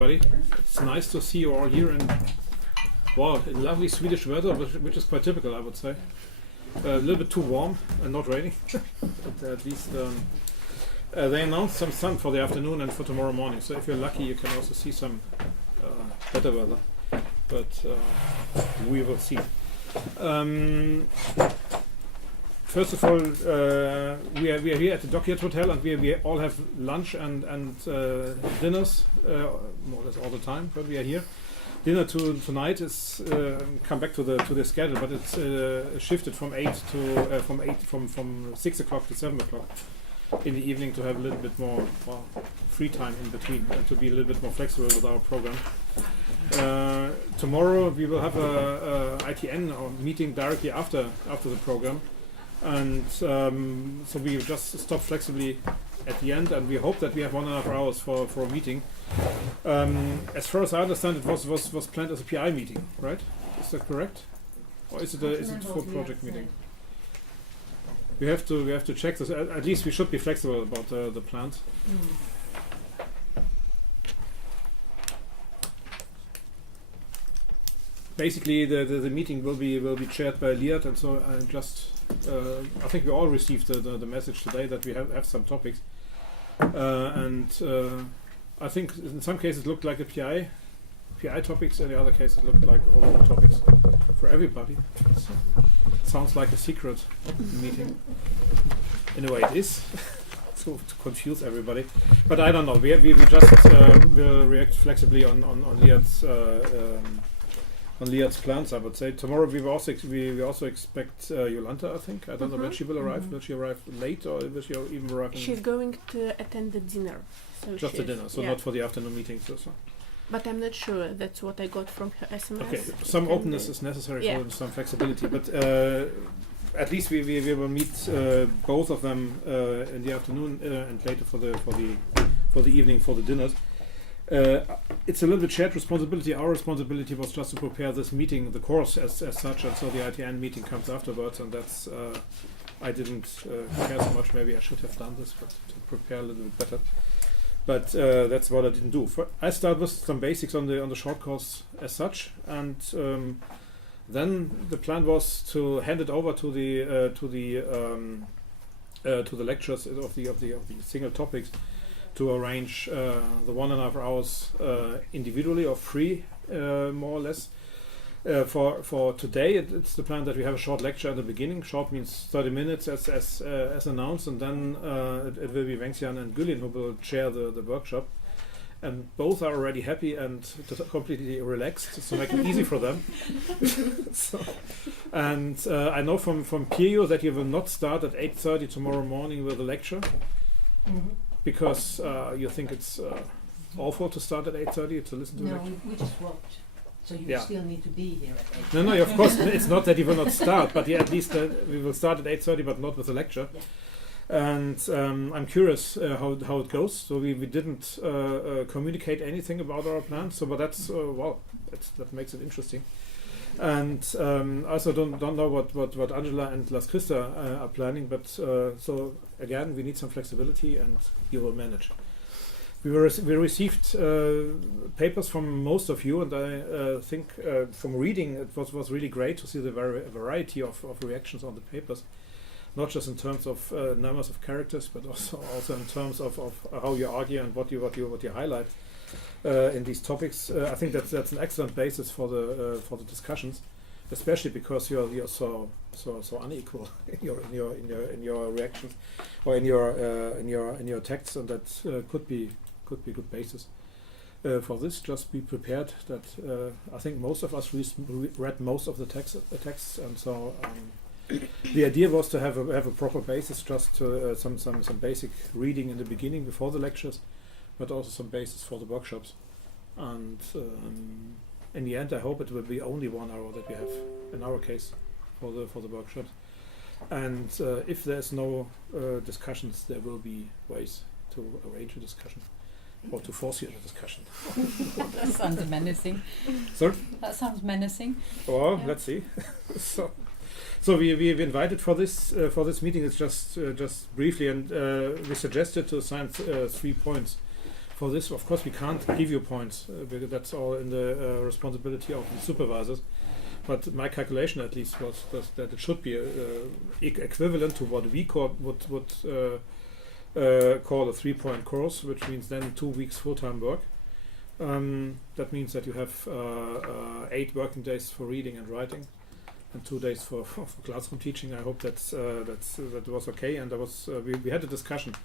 It's nice to see you all here in lovely Swedish weather, which is quite typical, I would say. A little bit too warm and not raining, but at least they announced some sun for the afternoon and for tomorrow morning. So if you're lucky, you can also see some better weather. But we will see. First of all, we are here at the Dockyard Hotel, and we all have lunch and dinners more or less all the time when we are here. Dinner tonight is come back to the schedule, but it's shifted from 6 o'clock to 7 o'clock in the evening to have a little bit more free time in between and to be a little bit more flexible with our program. Tomorrow we will have a ITN meeting directly after the program. And so we just stop flexibly at the end, and we hope that we have 1.5 hours for a meeting. As far as I understand, it was planned as a PI meeting, right? Is that correct? Or is it a full project meeting? We have to check this. At least we should be flexible about the plans. Basically, the meeting will be chaired by Liat, and so I think we all received the message today that we have some topics, and I think in some cases it looked like a PI topics, and in the other cases it looked like overall topics for everybody. So sounds like a secret meeting. In a way, it is to confuse everybody. But I don't know. We just will react flexibly on Liat's plans, I would say. Tomorrow we also expect Jolanta, I think. I don't know when she will arrive. Will she arrive late, or will she even arrive? She's going to attend the dinner. So just the dinner, so not for the afternoon meetings. So. But I'm not sure. That's what I got from her SMS. Okay, some openness is necessary for some flexibility. But at least we will meet both of them in the afternoon and later for the evening for the dinners. It's a little bit shared responsibility. Our responsibility was just to prepare this meeting, the course as such, and so the ITN meeting comes afterwards, and that's I didn't care so much. Maybe I should have done this, but to prepare a little bit better. But that's what I didn't do. I start with some basics on the short course as such, and then the plan was to hand it over to the lectures of the single topics, to arrange the 1.5 hours individually or free, more or less. For today, it's the plan that we have a short lecture at the beginning. Short means 30 minutes as announced, and then it will be Wengxian and Gülin who will chair the workshop. And both are already happy and completely relaxed, so make it easy for them. And I know from Pirjo that you will not start at 8:30 tomorrow morning with a lecture. Because you think it's awful to start at 8:30 to listen to No, we just walked. So you still need to be here at 8:30. No, of course, it's not that you will not start, but at least we will start at 8:30, but not with a lecture. Yeah. And I'm curious how it goes. So we didn't communicate anything about our plans, so but that's that makes it interesting. And I also don't know what Angela and Las Christa are planning, but so again we need some flexibility, and you will manage. We received papers from most of you, and I think from reading it was really great to see the variety of reactions on the papers, not just in terms of numbers of characters, but also in terms of how you argue and what you highlight in these topics. I think that's an excellent basis for the discussions, especially because you're so unequal in your reactions or in your texts, and that could be good basis for this. Just be prepared that I think most of us read most of the texts, and so the idea was to have a proper basis, just to some basic reading in the beginning before the lectures, but also some basis for the workshops. And in the end, I hope it will be only 1 hour that we have, in our case, for the workshops. And if there's no discussions, there will be ways to arrange a discussion or to force you into discussion. That sounds menacing. Sorry? That sounds menacing. Well, let's see. So we've invited for this meeting. It's just briefly, and we suggested to assign 3 points for this, of course, we can't give you points because that's all in the responsibility of the supervisors. But my calculation, at least, was that it should be equivalent to what we would call a 3-point course, which means then 2 weeks full-time work. That means that you have 8 working days for reading and writing, and 2 days for classroom teaching. I hope that was okay. And there was we had a discussion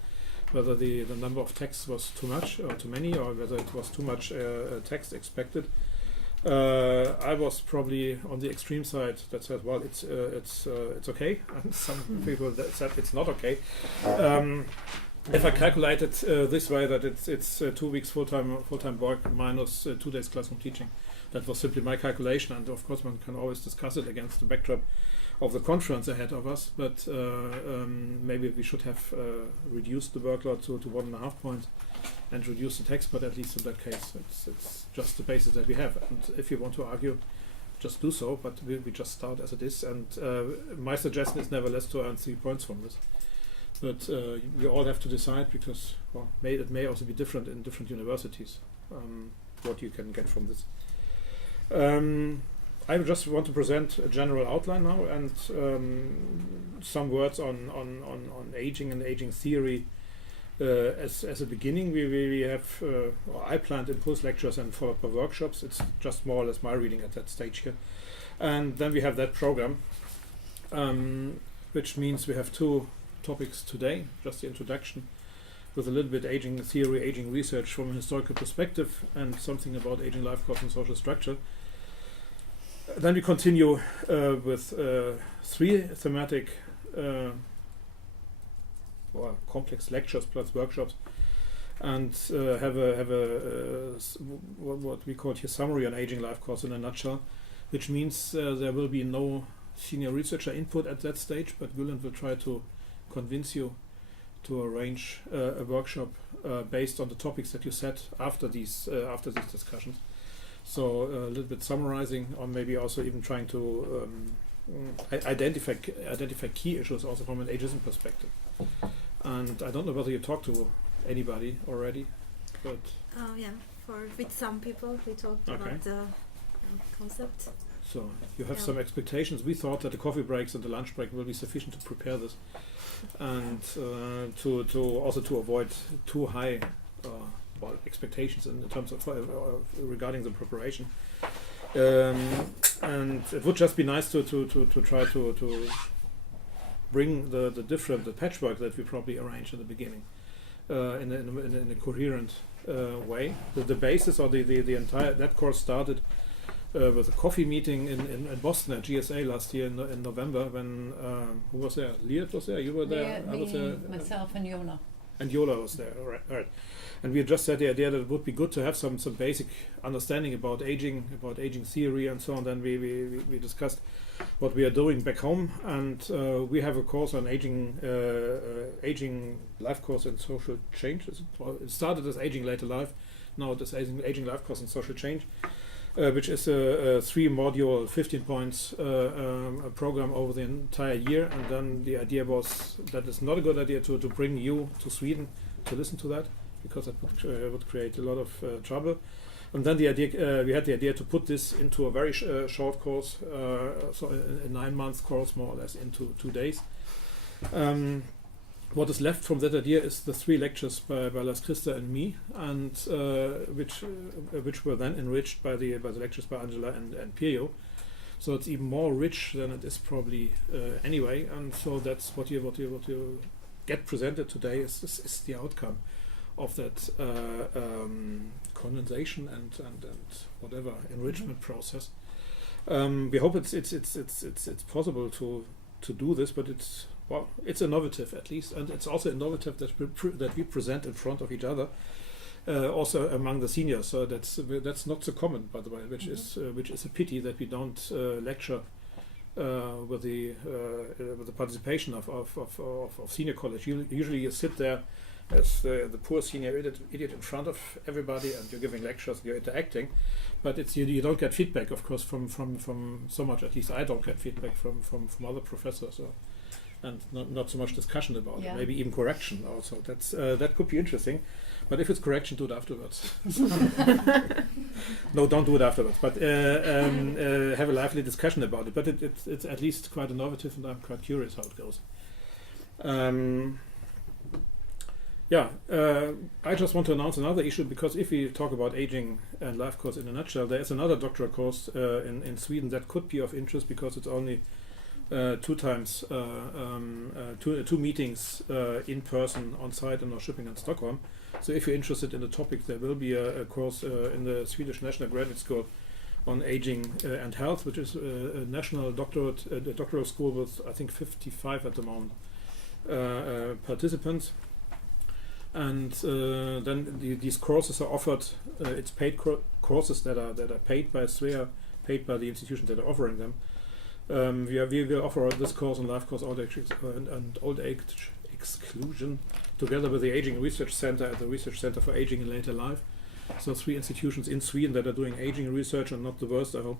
whether the number of texts was too much or too many, or whether it was too much text expected. I was probably on the extreme side that said, well, it's okay, and some people that said it's not okay. If I calculate it this way, that it's 2 weeks full-time work minus 2 days classroom teaching, that was simply my calculation. And of course, one can always discuss it against the backdrop of the conference ahead of us. But maybe we should have reduced the workload to 1.5 points and reduce the text. But at least in that case, it's just the basis that we have. And if you want to argue, just do so. But we just start as it is. And my suggestion is nevertheless to earn 3 points from this. But we all have to decide, because it may also be different in different universities, what you can get from this. I just want to present a general outline now, and some words on aging and aging theory. As a beginning, we have, I planned impulse lectures and followed by workshops. It's just more or less my reading at that stage here. And then we have that program, which means we have 2 topics today, just the introduction, with a little bit aging theory, aging research from a historical perspective, and something about aging life course and social structure. Then we continue with 3 thematic complex lectures plus workshops, and have a what we call here summary on aging life course in a nutshell, which means there will be no senior researcher input at that stage, but Gülent will try to convince you to arrange a workshop based on the topics that you set after these discussions. So a little bit summarizing, or maybe also even trying to identify key issues also from an ageism perspective. And I don't know whether you talked to anybody already, but with some people we talked about the concept. So you have some expectations. We thought that the coffee breaks and the lunch break will be sufficient to prepare this, and to also avoid too high expectations in terms of regarding the preparation. And it would just be nice to try to bring the patchwork that we probably arranged in the beginning in a coherent way. The basis or the entire that course started with a coffee meeting in Boston at GSA last year in November, when who was there? Liet was there. You were there. I was there. Myself and Yola. And Yola was there. All right. And we just had the idea that it would be good to have some basic understanding about aging theory and so on. Then we discussed what we are doing back home, and we have a course on aging life course and social change. It started as aging later life. Now it is aging life course and social change, which is a 3-module, 15 points program over the entire year. And then the idea was that it's not a good idea to bring you to Sweden to listen to that, because that would create a lot of trouble. And then the idea we had the idea to put this into a very short course, so a 9-month course more or less into 2 days. What is left from that idea is the 3 lectures by Lars Christa and me, and which were then enriched by the lectures by Angela and Pirjo. So it's even more rich than it is probably anyway. And so that's what you get presented today is the outcome of that condensation and whatever enrichment process. We hope it's possible to do this, but it's innovative at least, and it's also innovative that we present in front of each other, also among the seniors. So that's not so common, by the way, which is a pity that we don't lecture with the participation of senior college. Usually you sit there as the poor senior idiot in front of everybody, and you're giving lectures, you're interacting, but you don't get feedback, of course, from so much. At least I don't get feedback from other professors and not so much discussion about Yeah. it. Maybe even correction also. That could be interesting. But if it's correction, do it afterwards. No, don't do it afterwards. But have a lively discussion about it. But it's at least quite innovative, and I'm quite curious how it goes. I just want to announce another issue, because if we talk about aging and life course in a nutshell, there is another doctoral course in Sweden that could be of interest, because it's only two meetings in person on site in Norrköping and Stockholm. So if you're interested in the topic, there will be a course in the Swedish National Graduate School on aging and health, which is a national doctoral school with, I think, 55 at the moment participants. And then these courses are offered. It's paid courses that are paid by SWEA, paid by the institutions that are offering them. We will offer this course on life course old age and old age exclusion, together with the Aging Research Center at the Research Center for Aging in Later Life. So 3 institutions in Sweden that are doing aging research, and not the worst, I hope,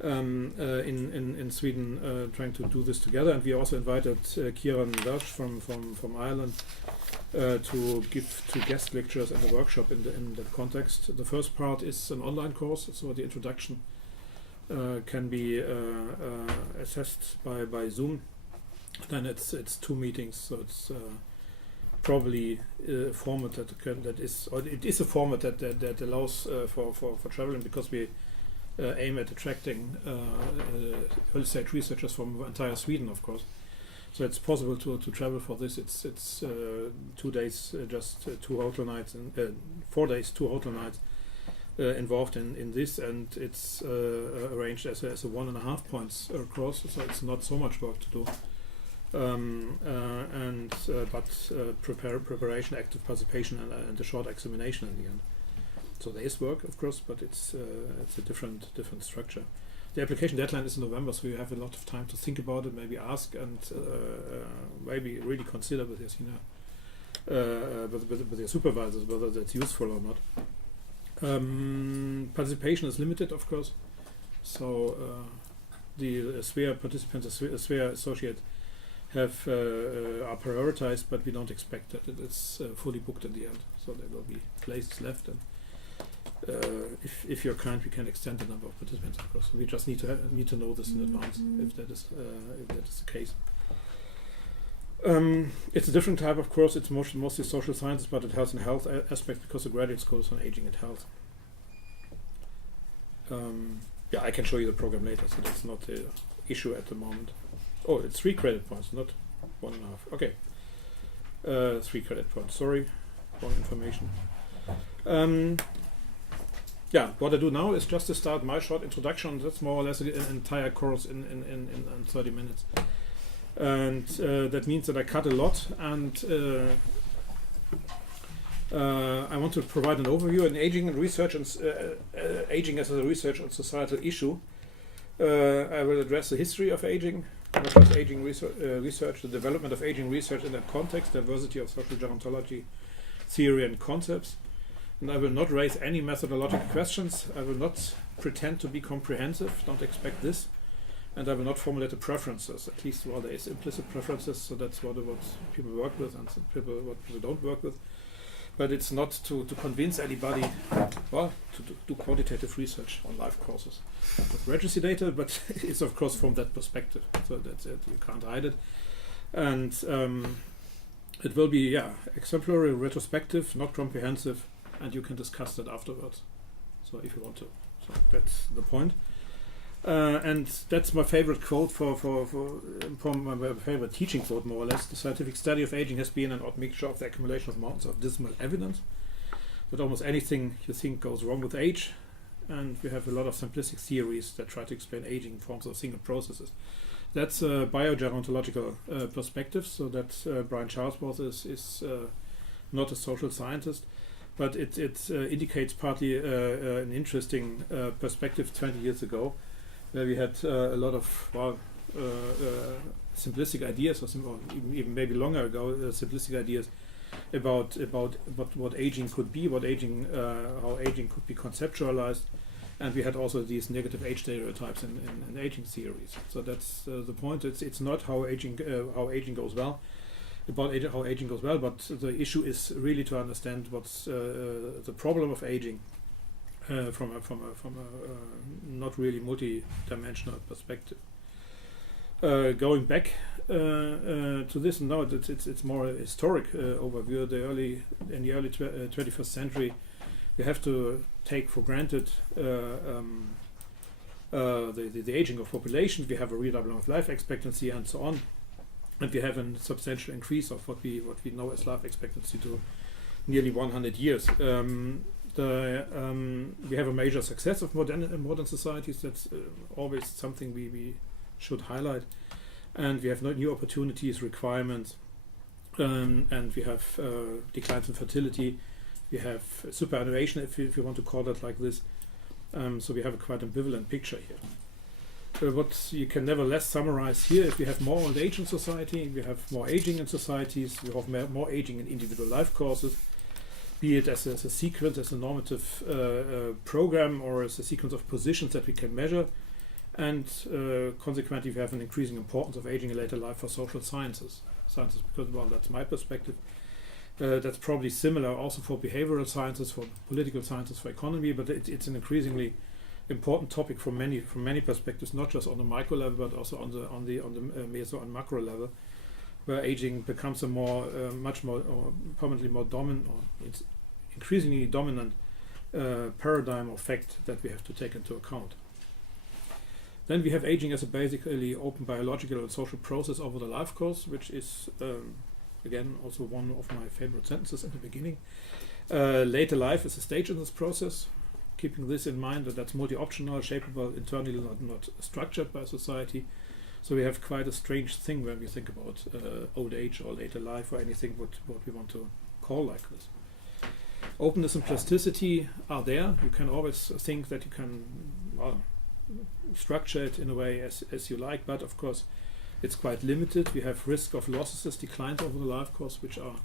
in Sweden, trying to do this together. And we also invited Kieran Welsh from Ireland to give 2 guest lectures and a workshop in that context. The first part is an online course, so the introduction can be assessed by Zoom. Then it's 2 meetings, so it's probably a format it is a format that allows for traveling, because we aim at attracting early stage researchers from entire Sweden, of course. So it's possible to travel for this. It's 2 days, just 2 hotel nights, and 4 days, 2 hotel nights involved in this, and it's arranged as a 1.5 points course, so it's not so much work to do. Preparation, active participation, and a short examination in the end. So there is work, of course, but it's a different structure. The application deadline is in November, so you have a lot of time to think about it, maybe ask, and maybe really consider with your senior, with your supervisors, whether that's useful or not. Participation is limited, of course. So the SWEA participants, SWEA associate, are prioritized, but we don't expect that it's fully booked in the end. So there will be places left, and if you're kind, we can extend the number of participants, of course. We just need to know this in advance if that is the case. It's a different type of course. It's mostly social sciences, but it has a health aspect, because the graduate school is on aging and health. I can show you the program later, so that's not the issue at the moment. Oh, it's 3 credit points, not 1.5. Okay, 3 credit points. Sorry, wrong information. What I do now is just to start my short introduction. That's more or less an entire course in 30 minutes. And that means that I cut a lot, and I want to provide an overview in aging and research, and aging as a research and societal issue. I will address the history of aging, not just aging research, the development of aging research in that context, diversity of social gerontology, theory and concepts. And I will not raise any methodological questions. I will not pretend to be comprehensive. Don't expect this. And I will not formulate the preferences. At least, there is implicit preferences, so that's what people work with, and what people don't work with. But it's not to convince anybody, to do quantitative research on life courses with registry data, but it's of course from that perspective. So that's it. You can't hide it. And it will be exemplary, retrospective, not comprehensive, and you can discuss that afterwards. So if you want to. So that's the point. And that's my favorite quote for my favorite teaching quote, more or less. The scientific study of aging has been an odd mixture of the accumulation of mountains of dismal evidence that almost anything you think goes wrong with age, and we have a lot of simplistic theories that try to explain aging in forms of single processes. That's a biogerontological perspective, so that Brian Charlesworth is not a social scientist, but it indicates partly an interesting perspective 20 years ago, where we had a lot of simplistic ideas, or even maybe longer ago, simplistic ideas about what aging could be, how aging could be conceptualized, And we had also these negative age stereotypes in aging theories. So that's the point. It's not how aging goes well, how aging goes well, but the issue is really to understand what's the problem of aging from a not really multi-dimensional perspective. Going back to this, no, it's more a historic overview. In the early 21st century, we have to take for granted the aging of population. We have a redoubling of life expectancy and so on, and we have a substantial increase of what we know as life expectancy to nearly 100 years. We have a major success of modern societies. That's always something we should highlight. And we have new opportunities, requirements, and we have declines in fertility. We have superannuation, if you want to call it like this. So we have a quite ambivalent picture here. What you can nevertheless summarize here, if we have more old age in society, we have more aging in societies, we have more aging in individual life courses, be it as a sequence, as a normative program, or as a sequence of positions that we can measure. And consequently, we have an increasing importance of aging in later life for social sciences. Because, well, that's my perspective. That's probably similar also for behavioral sciences, for political sciences, for economy, but it's an increasingly important topic from many perspectives, not just on the micro level, but also on the meso and macro level, where aging becomes a much more permanently more dominant, or it's increasingly dominant paradigm or fact that we have to take into account. Then we have aging as a basically open biological and social process over the life course, which is again also one of my favorite sentences in the beginning. Later life is a stage in this process, keeping this in mind that that's multi-optional, shapeable, internally not structured by society. So we have quite a strange thing when we think about old age or later life or anything what we want to call like this. Openness and plasticity are there. You can always think that you can structure it in a way as you like, but of course it's quite limited. We have risk of losses, declines over the life course, which are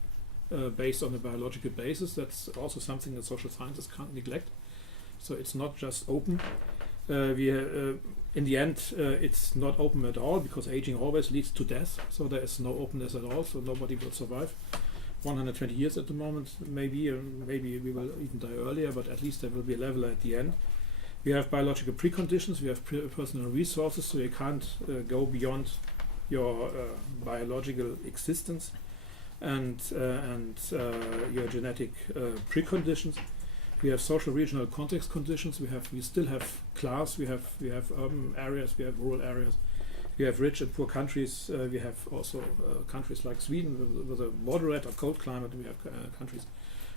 based on a biological basis. That's also something that social sciences can't neglect. So it's not just open. In the end, it's not open at all, because aging always leads to death. So there is no openness at all. So nobody will survive 120 years at the moment. Maybe we will even die earlier, but at least there will be a level at the end. We have biological preconditions. We have personal resources, so you can't go beyond your biological existence and your genetic preconditions. We have social regional context conditions. We still have class. We have urban areas. We have rural areas. We have rich and poor countries. We have also countries like Sweden with a moderate or cold climate. We have countries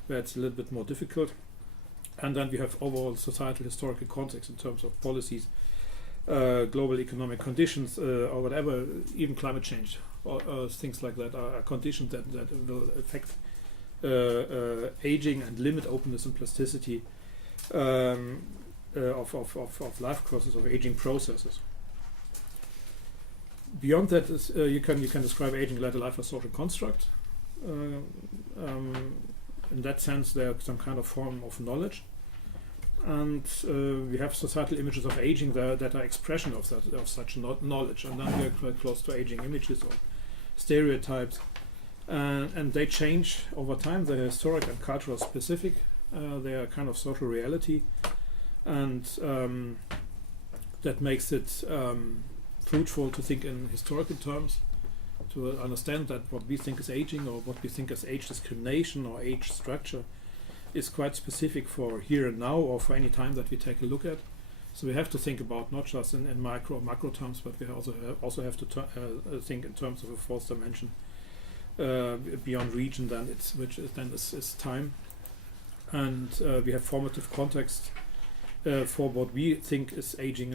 where it's a little bit more difficult. And then we have overall societal historical context in terms of policies, global economic conditions, or whatever, even climate change, or things like that are conditions that will affect aging and limit openness and plasticity of life courses, of aging processes. Beyond that, you can describe aging later life as social construct. In that sense, they are some kind of form of knowledge, and we have societal images of aging that are expression of such knowledge, and then we are quite close to aging images or stereotypes, and they change over time. They are historic and cultural specific. They are kind of social reality, and that makes it fruitful to think in historical terms, to understand that what we think is aging, or what we think as age discrimination or age structure, is quite specific for here and now, or for any time that we take a look at. So we have to think about not just in micro or macro terms, but we also have to think in terms of a fourth dimension beyond region, which is time. And we have formative context for what we think is aging